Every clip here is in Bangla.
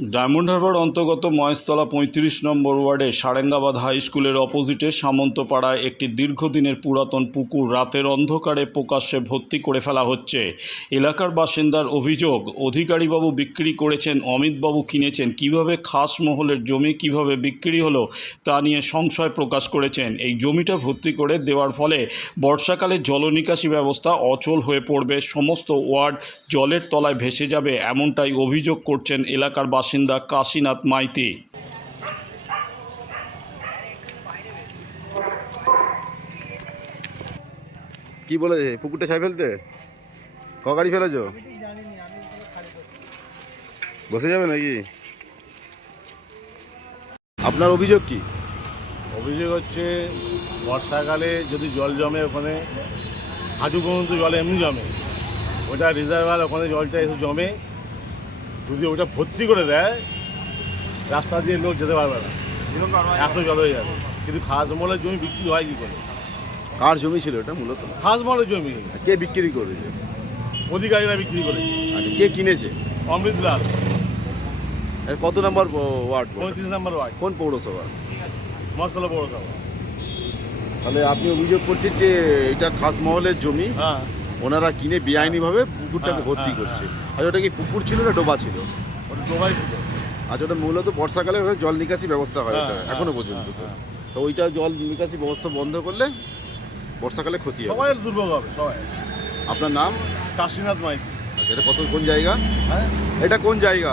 Diamond Harbour অন্তর্গত মহেশতলা পঁয়ত্রিশ নম্বর ওয়ার্ডে সারেঙ্গাবাদ হাই স্কুলের অপোজিটে সামন্তপাড়ায় একটি দীর্ঘদিনের পুরাতন পুকুর রাতের অন্ধকারে প্রকাশ্যে ভর্তি করে ফেলা হচ্ছে। এলাকার বাসিন্দার অভিযোগ, অধিকারীবাবু বিক্রি করেছেন, অমিতবাবু কিনেছেন, কীভাবে খাস মহলের জমি কীভাবে বিক্রি হলো তা নিয়ে সংশয় প্রকাশ করেছেন। এই জমিটা ভর্তি করে দেওয়ার ফলে বর্ষাকালে জলনিকাশি ব্যবস্থা অচল হয়ে পড়বে, সমস্ত ওয়ার্ড জলের তলায় ভেসে যাবে, এমনটাই অভিযোগ করছেন এলাকার বাসিন্দা। কাশীনাথ মাইতি। কি বলেছে? পুকুরটা ছাই ফেলতে? ক গাড়ি ফেলেছো? বসে যাবে নাকি? আপনার অভিযোগ কি? অভিযোগ হচ্ছে বর্ষাকালে যদি জল জমে ওখানে হাঁটু পর্যন্ত জল এমনি জমে। ওটা রিজার্ভার ওখানে জলটা এসে জমে। যদি ওটা ভর্তি করে দেয় রাস্তা দিয়ে লোক যেতে পারবে না। এত জল হয়ে যাবে। কিন্তু খাস মলের জমি বিক্রি হয় কি করে? কার জমি ছিল এটা মূলত? খাস মলের জমি। কে বিক্রি করেছে অধিকারীরা বিক্রি করে আচ্ছা কে কিনেছে? অমৃতলাল কত নম্বর ওয়ার্ড? পঁয়ত্রিশ নম্বর ওয়ার্ড। কোন পৌরসভা? মশলা পৌরসভা। তাহলে আপনি অভিযোগ করছেন যে এটা খাসমহলের জমি। হ্যাঁ। ওনারা কিনে বেআইনিভাবে পুকুরটাকে হ্যাঁ, ভর্তি হ্যাঁ, করছে। আর ওটা কি পুকুর ছিল না ডোবা ছিল? ওটা ডোবাই ছিল। আচ্ছা ওটা মূলত বর্ষাকালে জল নিকাশি ব্যবস্থা হয় হ্যাঁ, হ্যাঁ, এখনও পর্যন্ত। তো হ্যাঁ, ওইটা জল নিকাশি ব্যবস্থা বন্ধ করলে বর্ষাকালে ক্ষতি হবে। সবাই দুর্ভোগ হবে সবাই। আপনার নাম? কাশীনাথ মাইতি। আচ্ছা, এটা কত কোন জায়গা? হ্যাঁ। এটা কোন জায়গা?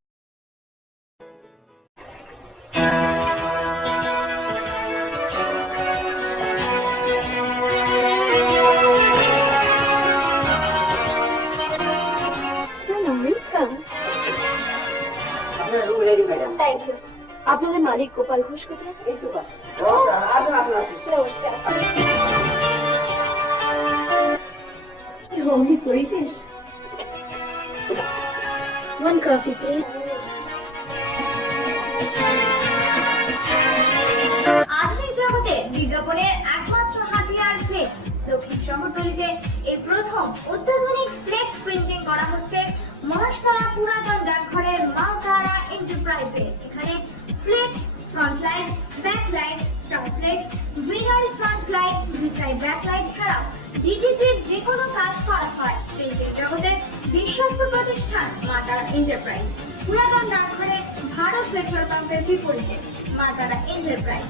আপনাদের মালিক গোপাল ঘোষ কোথায়? নমস্কার। হোমলি পরিবেশ। ওয়ান কফি প্লিজ আধুনিক জগতে বিজ্ঞাপনের একমাত্র দক্ষিণ শহরতলিতে এই প্রথম অত্যাধুনিক ফ্লেক্স প্রিন্টিং করা হচ্ছে মহেশতলা পুরাতন ডাকঘরের মালতারা এন্টারপ্রাইজে। এখানে flex, front light, back light, star flex vinyl front light ভিসাই back light ছাড়াও ডিজিপির যে কোনো কাজ করা হয়। প্রিন্টিং জগতের বিশ্বস্ত প্রতিষ্ঠান মাতারা এন্টারপ্রাইজ। পুরাতন ডাকঘরে ভারত পেট্রোল পাম্পের বিপরীতে মাতারা এন্টারপ্রাইজ।